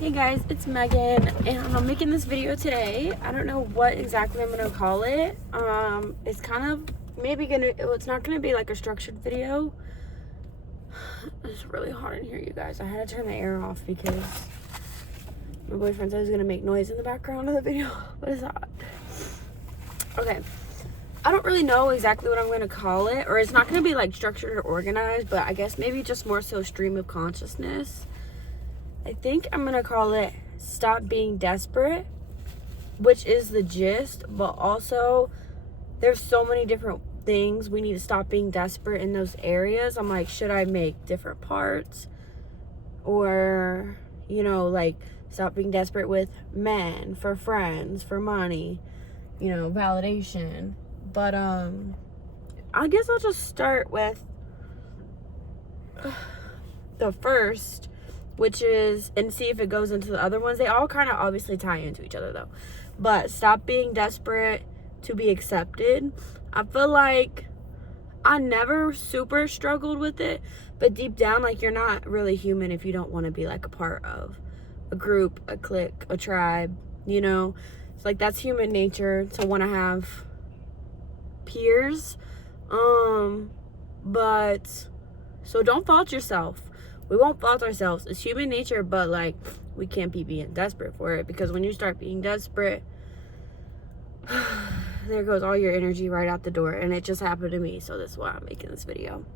Hey guys, it's Megan, and I'm making this video today. I don't know what exactly I'm gonna call it. It's kind of it's not gonna be like a structured video. It's really hot in here, you guys. I had to turn the air off because my boyfriend said he was gonna make noise in the background of the video, but it's hot. Okay, I don't really know exactly what I'm gonna call it, or it's not gonna be like structured or organized, but I guess maybe just more so stream of consciousness. I think I'm gonna call it Stop Being Desperate, which is the gist, but also there's so many different things we need to stop being desperate in those areas. I'm like, should I make different parts? Or, like stop being desperate with men, for friends, for money, validation. But I guess I'll just start with the first, which is, and see if it goes into the other ones. They all kind of obviously tie into each other though. But stop being desperate to be accepted. I feel like I never super struggled with it, but deep down, like, you're not really human if you don't want to be like a part of a group, a clique, a tribe, It's like, that's human nature to want to have peers. But so don't fault yourself. We won't fault ourselves. It's human nature, but like, we can't be being desperate for it, because when you start being desperate, there goes all your energy right out the door. And it just happened to me, so that's why I'm making this video.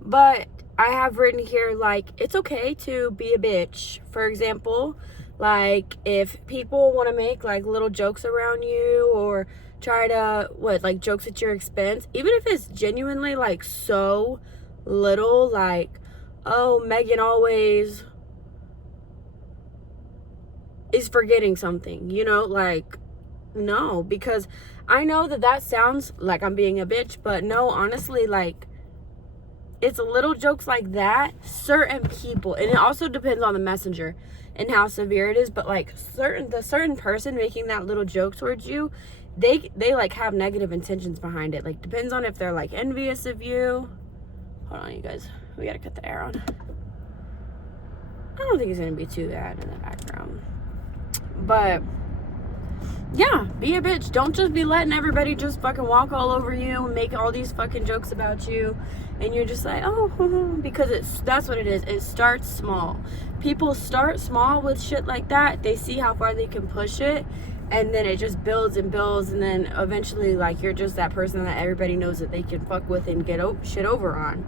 But I have written here, like, it's okay to be a bitch. For example, like, if people want to make like little jokes around you, or try to like jokes at your expense, even if it's genuinely like so little, like, oh, Megan always is forgetting something, like, no, because I know that sounds like I'm being a bitch, but no, honestly, like, it's little jokes like that. Certain people, and it also depends on the messenger and how severe it is, but like the certain person making that little joke towards you, they like have negative intentions behind it. Like, depends on if they're like envious of you. Hold on, you guys. We gotta cut the air on. I don't think it's gonna be too bad in the background. But yeah, be a bitch. Don't just be letting everybody just fucking walk all over you and make all these fucking jokes about you, and you're just like, oh, because that's what it is. It starts small. People start small with shit like that. They see how far they can push it, and then it just builds and builds, and then eventually, like, you're just that person that everybody knows that they can fuck with and get shit over on.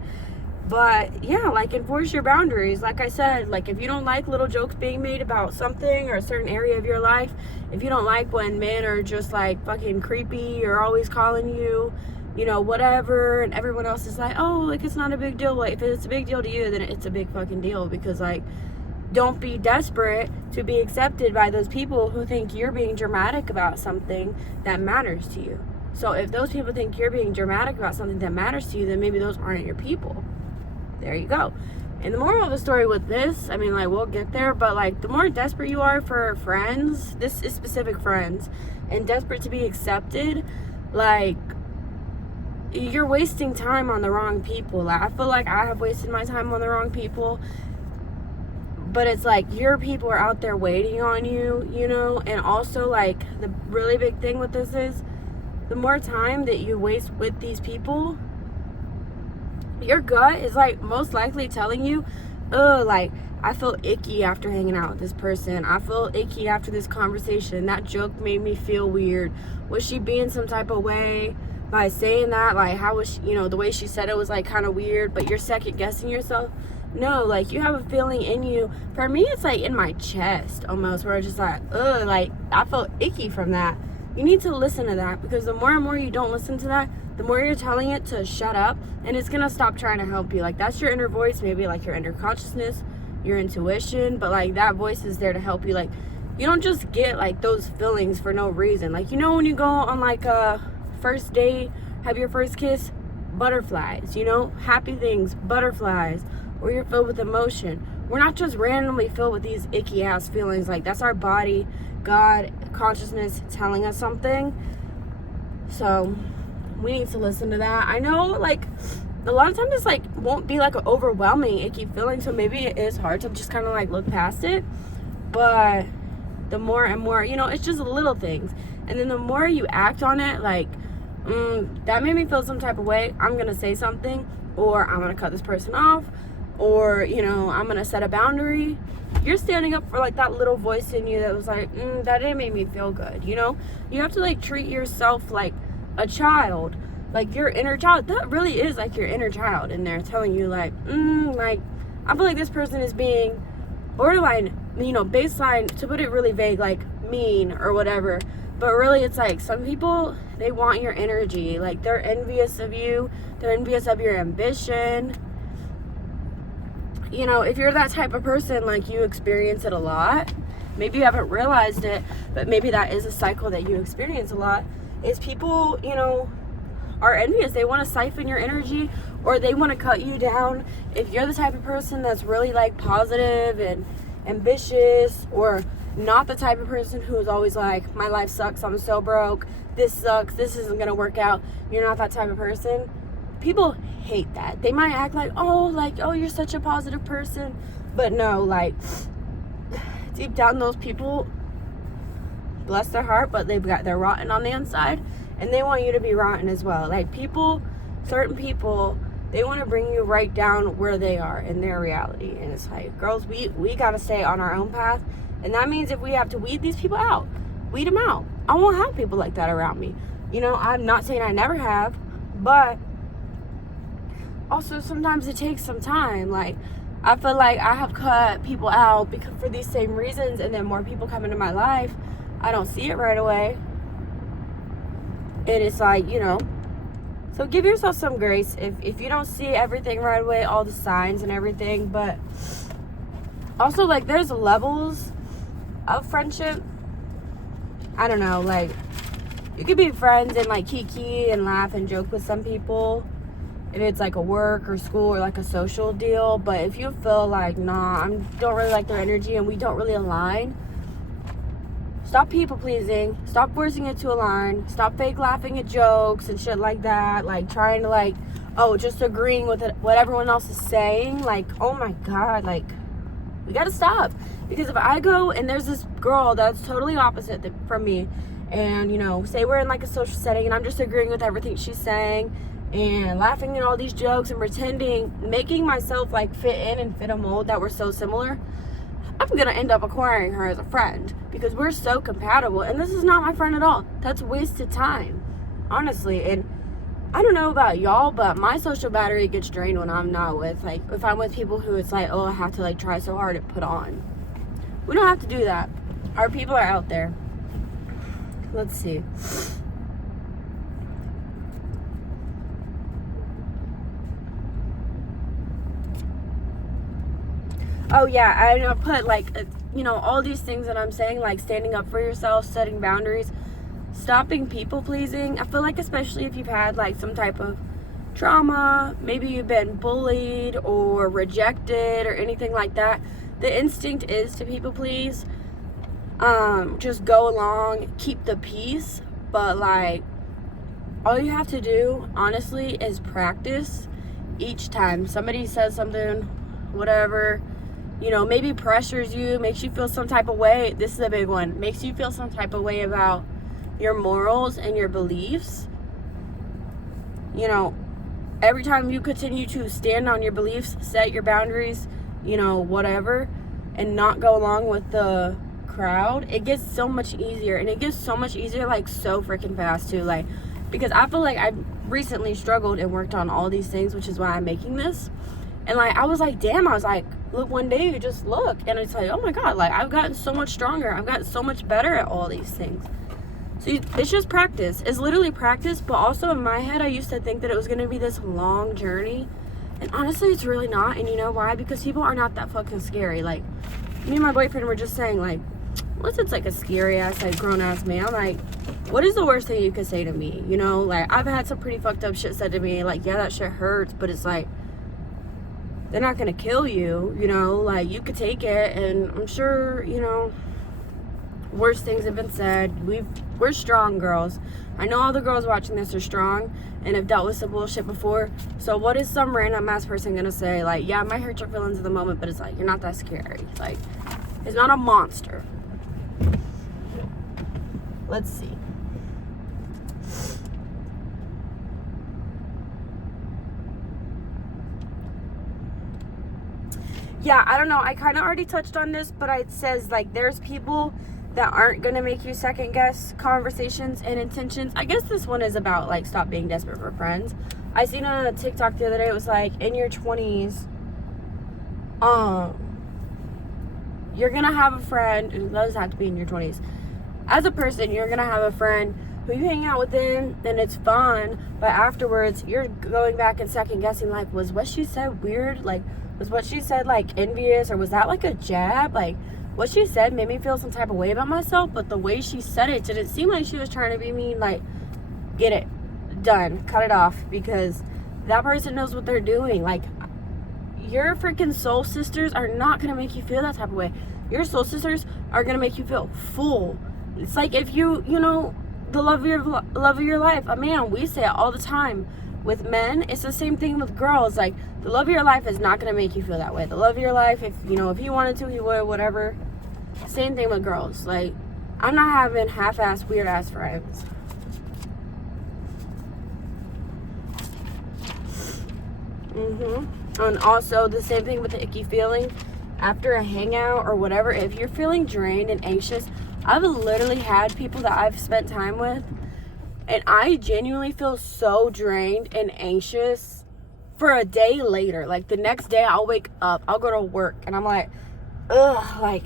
But yeah, like, enforce your boundaries. Like I said, like, if you don't like little jokes being made about something or a certain area of your life, if you don't like when men are just like fucking creepy or always calling you, whatever, and everyone else is like, oh, like, it's not a big deal. Like, if it's a big deal to you, then it's a big fucking deal, because, like, don't be desperate to be accepted by those people who think you're being dramatic about something that matters to you. So if those people think you're being dramatic about something that matters to you, then maybe those aren't your people. There you go. And the moral of the story with this, I mean, like, we'll get there, but like, the more desperate you are for friends, this is specific friends, and desperate to be accepted, like, you're wasting time on the wrong people. Like, I feel like I have wasted my time on the wrong people, but it's like, your people are out there waiting on you, and also, like, the really big thing with this is, the more time that you waste with these people, your gut is like most likely telling you, like, I feel icky after hanging out with this person. I feel icky after this conversation. That joke made me feel weird. Was she being some type of way by saying that? Like, how was she, the way she said it was like kind of weird, but you're second guessing yourself. No, like, you have a feeling in you. For me, it's like in my chest almost, where it's just like, like, I felt icky from that. You need to listen to that, because the more and more you don't listen to that, the more you're telling it to shut up, and it's gonna stop trying to help you. Like, that's your inner voice, maybe like your inner consciousness, your intuition, but like, that voice is there to help you. Like, you don't just get like those feelings for no reason. Like, when you go on like a first date, have your first kiss, butterflies, happy things, butterflies, or you're filled with emotion. We're not just randomly filled with these icky ass feelings. Like, that's our body, God, consciousness telling us something. So we need to listen to that. I know, like, a lot of times it's like won't be like an overwhelming icky feeling, so maybe it is hard to just kind of like look past it. But the more and more, you know, it's just little things. And then the more you act on it, like, that made me feel some type of way, I'm going to say something, or I'm going to cut this person off, or, you know, I'm going to set a boundary. You're standing up for, like, that little voice in you that was like, that didn't make me feel good, you know? You have to, like, treat yourself like a child, like your inner child. That really is like your inner child in there telling you, like, like, I feel like this person is being borderline, you know, baseline, to put it really vague, like mean or whatever. But really, it's like some people, they want your energy. Like, they're envious of you. They're envious of your ambition. You know, if you're that type of person, like, you experience it a lot. Maybe you haven't realized it, but maybe that is a cycle that you experience a lot. Is people, you know, are envious. They want to siphon your energy, or they want to cut you down. If you're the type of person that's really, like, positive and ambitious, or not the type of person who is always like, my life sucks, I'm so broke, this sucks, this isn't gonna work out, you're not that type of person. People hate that. They might act like, oh, you're such a positive person, but no, like, deep down, those people, bless their heart, but they're rotten on the inside, and they want you to be rotten as well. Like, people, certain people, they want to bring you right down where they are in their reality. And it's like, girls, we got to stay on our own path. And that means if we have to weed these people out, weed them out. I won't have people like that around me. You know, I'm not saying I never have, but also sometimes it takes some time. Like, I feel like I have cut people out because for these same reasons, and then more people come into my life, I don't see it right away. And it's like, you know, so give yourself some grace if you don't see everything right away, all the signs and everything. But also, like, there's levels of friendship. I don't know, like, you could be friends and, like, kiki and laugh and joke with some people if it's like a work or school or like a social deal. But if you feel like, nah, I don't really like their energy and we don't really align, stop people pleasing, stop forcing it to align, stop fake laughing at jokes and shit like that, like trying to, like, just agreeing with what everyone else is saying. Like, oh my God, like, we gotta stop. Because if I go and there's this girl that's totally opposite from me, and, you know, say we're in like a social setting and I'm just agreeing with everything she's saying and laughing at all these jokes and pretending, making myself like fit in and fit a mold that we're so similar, I'm gonna end up acquiring her as a friend because we're so compatible. And this is not my friend at all. That's wasted time, honestly. And I don't know about y'all, but my social battery gets drained when I'm not with, like, if I'm with people who it's like, I have to, like, try so hard to put on. We don't have to do that. Our people are out there. Let's see. Oh yeah, I put, like, you know, all these things that I'm saying, like standing up for yourself, setting boundaries, stopping people pleasing. I feel like, especially if you've had like some type of trauma, maybe you've been bullied or rejected or anything like that, the instinct is to people please. Just go along, keep the peace, but like, all you have to do, honestly, is practice. Each time somebody says something, whatever, you know, maybe pressures you, makes you feel some type of way. This is a big one. Makes you feel some type of way about your morals and your beliefs. You know, every time you continue to stand on your beliefs, set your boundaries, you know, whatever, and not go along with the crowd, it gets so much easier. And it gets so much easier, like, so freaking fast too. Like, because I feel like I've recently struggled and worked on all these things, which is why I'm making this. And like, I was like, damn, I was like, look, one day you just look and it's like, oh my God, like, I've gotten so much stronger. I've gotten so much better at all these things. So it's just practice. It's literally practice. But also in my head, I used to think that it was going to be this long journey. And honestly, it's really not. And you know why? Because people are not that fucking scary. Like, me and my boyfriend were just saying, like, unless it's like a scary ass, like, grown ass man, like, what is the worst thing you could say to me? You know, like, I've had some pretty fucked up shit said to me. Like, yeah, that shit hurts, but it's like, they're not gonna kill you, you know, like, you could take it. And I'm sure, you know, worse things have been said. We're strong girls. I know all the girls watching this are strong and have dealt with some bullshit before. So what is some random ass person gonna say? Like, yeah, it might hurt your feelings at the moment, but it's like, you're not that scary. Like, is not a monster. Let's see. Yeah, I don't know. I kind of already touched on this, but it says, like, there's people that aren't going to make you second guess conversations and intentions. I guess this one is about, like, stop being desperate for friends. I seen on a TikTok the other day, it was like, in your 20s, you're going to have a friend. It doesn't have to be in your 20s. As a person, you're going to have a friend who you hang out with them, and it's fun, but afterwards, you're going back and second guessing, like, was what she said weird? Like, was what she said, like, envious, or was that, like, a jab? Like, what she said made me feel some type of way about myself, but the way she said it didn't seem like she was trying to be mean. Like, get it done, cut it off, because that person knows what they're doing. Like, your freaking soul sisters are not gonna make you feel that type of way. Your soul sisters are gonna make you feel full. It's like if you know, the love of your life, a man, we say it all the time. With men, it's the same thing with girls. Like, the love of your life is not going to make you feel that way. The love of your life, if he wanted to, he would, whatever. Same thing with girls. Like, I'm not having half-ass, weird-ass friends. And also, the same thing with the icky feeling. After a hangout or whatever, if you're feeling drained and anxious, I've literally had people that I've spent time with, and I genuinely feel so drained and anxious for a day later. Like, the next day I'll wake up, I'll go to work, and I'm like, ugh, like,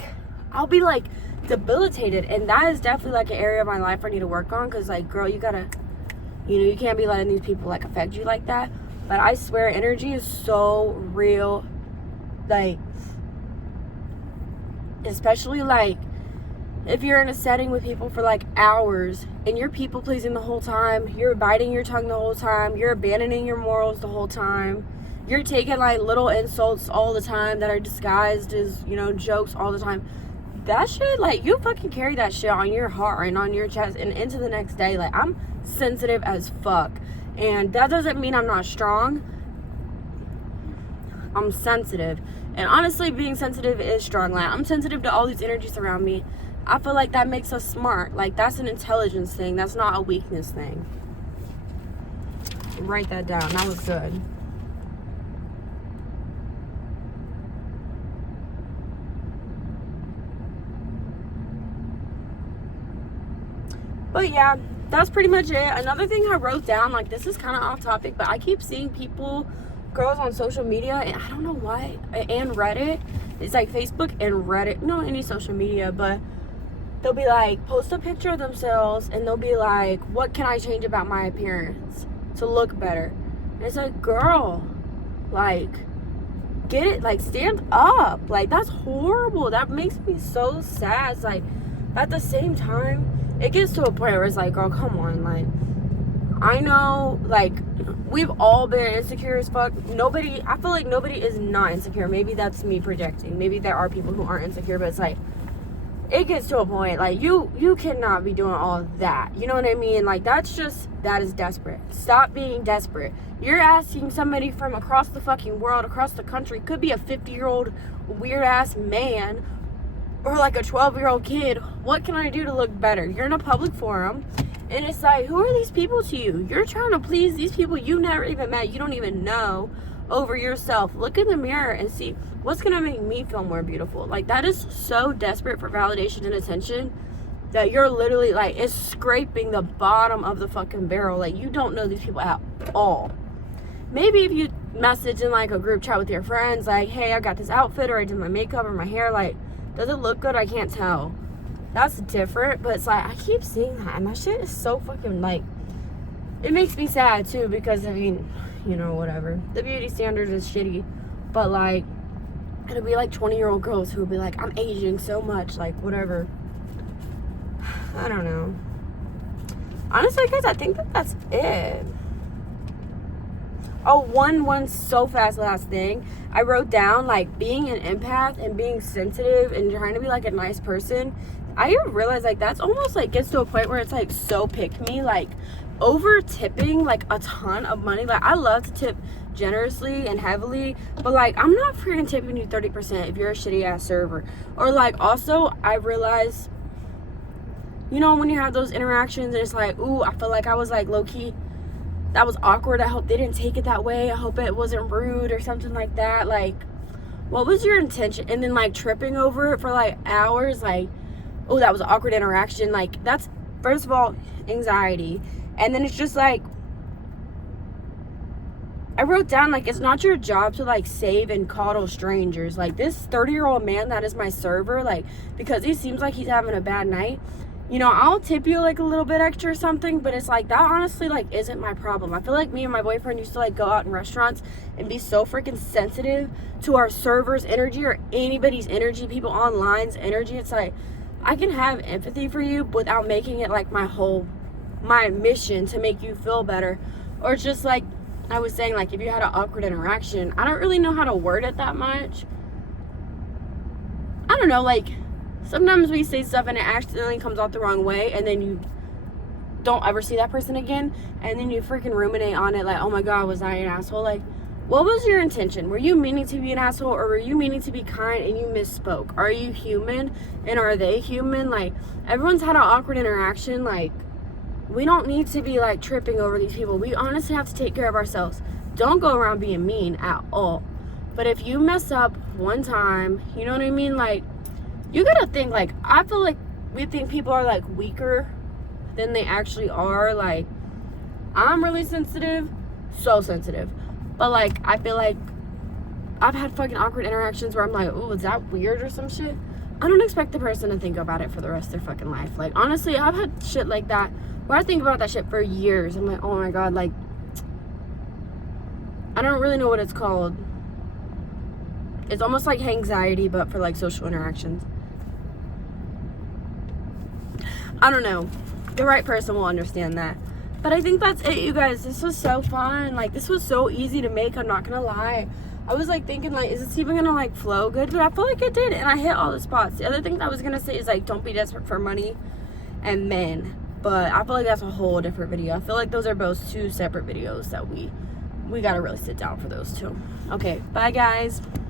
I'll be, like, debilitated. And that is definitely, like, an area of my life I need to work on. Because, like, girl, you gotta, you can't be letting these people, like, affect you like that. But I swear, energy is so real. Like, especially, like, if you're in a setting with people for, like, hours, and you're people pleasing the whole time, you're biting your tongue the whole time, you're abandoning your morals the whole time, you're taking, like, little insults all the time that are disguised as, jokes all the time. That shit, like, you fucking carry that shit on your heart and on your chest and into the next day. Like, I'm sensitive as fuck. And that doesn't mean I'm not strong. I'm sensitive. And honestly, being sensitive is strong. Like, I'm sensitive to all these energies around me. I feel like that makes us smart. Like, that's an intelligence thing. That's not a weakness thing. Write that down. That was good. But yeah, that's pretty much it. Another thing I wrote down, like, this is kind of off topic, but I keep seeing girls on social media, and I don't know why, and Reddit. It's like Facebook and Reddit, no, any social media, but they'll be like, post a picture of themselves, and they'll be like, what can I change about my appearance to look better? And it's like, girl, like, get it, like, stand up. Like, that's horrible. That makes me so sad. It's like, at the same time, it gets to a point where it's like, girl, come on. Like, I know, like, we've all been insecure as fuck. I feel like nobody is not insecure. Maybe that's me projecting. Maybe there are people who aren't insecure, but it's like, it gets to a point, like, you cannot be doing all of that. You know what I mean? Like, that is desperate. Stop being desperate. You're asking somebody from across the fucking world, across the country, could be a 50-year-old weird-ass man, or like a 12-year-old kid, what can I do to look better? You're in a public forum, and it's like, who are these people to you? You're trying to please these people you never even met, you don't even know, over yourself. Look in the mirror and see what's gonna make me feel more beautiful. Like, that is so desperate for validation and attention that you're literally, like, it's scraping the bottom of the fucking barrel. Like, you don't know these people at all. Maybe if you message in, like, a group chat with your friends, like, hey, I got this outfit, or I did my makeup or my hair, like, does it look good? I can't tell. That's different, but it's like, I keep seeing that, and that shit is so fucking, like, it makes me sad too, because, I mean, whatever. The beauty standard is shitty, but, like, it'll be like 20-year-old girls who will be like, I'm aging so much, like, whatever. I don't know. Honestly, guys, I think that's it. Oh, one so fast last thing. I wrote down, like, being an empath and being sensitive and trying to be, like, a nice person. I realized, like, that's almost, like, gets to a point where it's, like, so pick me, like, over tipping, like, a ton of money. Like, I love to tip generously and heavily, but like I'm not freaking tipping you 30% if you're a shitty ass server. Or like also I realize, you know, when you have those interactions and it's like, ooh, I feel like I was like low-key, that was awkward. I hope they didn't take it that way. I hope it wasn't rude or something like that. Like, what was your intention? And then like tripping over it for like hours, like, oh, that was an awkward interaction. Like, that's, first of all, anxiety. And then it's just like, I wrote down, like, it's not your job to like save and coddle strangers. Like, this 30-year-old man that is my server, like, because he seems like he's having a bad night, you know, I'll tip you like a little bit extra or something, but it's like, that honestly like isn't my problem. I feel like me and my boyfriend used to like go out in restaurants and be so freaking sensitive to our server's energy or anybody's energy, people online's energy. It's like, I can have empathy for you without making it like my mission to make you feel better. Or it's just like I was saying, like, if you had an awkward interaction, I don't really know how to word it that much. I don't know, like, sometimes we say stuff and it accidentally comes out the wrong way, and then you don't ever see that person again, and then you freaking ruminate on it like, oh my god, was I an asshole? Like, what was your intention? Were you meaning to be an asshole, or were you meaning to be kind and you misspoke? Are you human, and are they human? Like, everyone's had an awkward interaction. Like, we don't need to be like tripping over these people. We honestly have to take care of ourselves. Don't go around being mean at all. But if you mess up one time, you know what I mean? Like, you gotta think, like, I feel like we think people are like weaker than they actually are. Like, I'm really sensitive, so sensitive. But like, I feel like I've had fucking awkward interactions where I'm like, oh, is that weird or some shit? I don't expect the person to think about it for the rest of their fucking life. Like, honestly, I've had shit like that where I think about that shit for years. I'm like, oh my god, like, I don't really know what it's called. It's almost like anxiety, but for like social interactions. I don't know. The right person will understand that. But I think that's it, you guys. This was so fun. Like, this was so easy to make. I'm not gonna lie. I was like thinking, like, is this even gonna like flow good? But I feel like it did, and I hit all the spots. The other thing I was gonna say is like, don't be desperate for money and men. But I feel like that's a whole different video. I feel like those are both two separate videos that we gotta really sit down for those two. Okay, bye guys.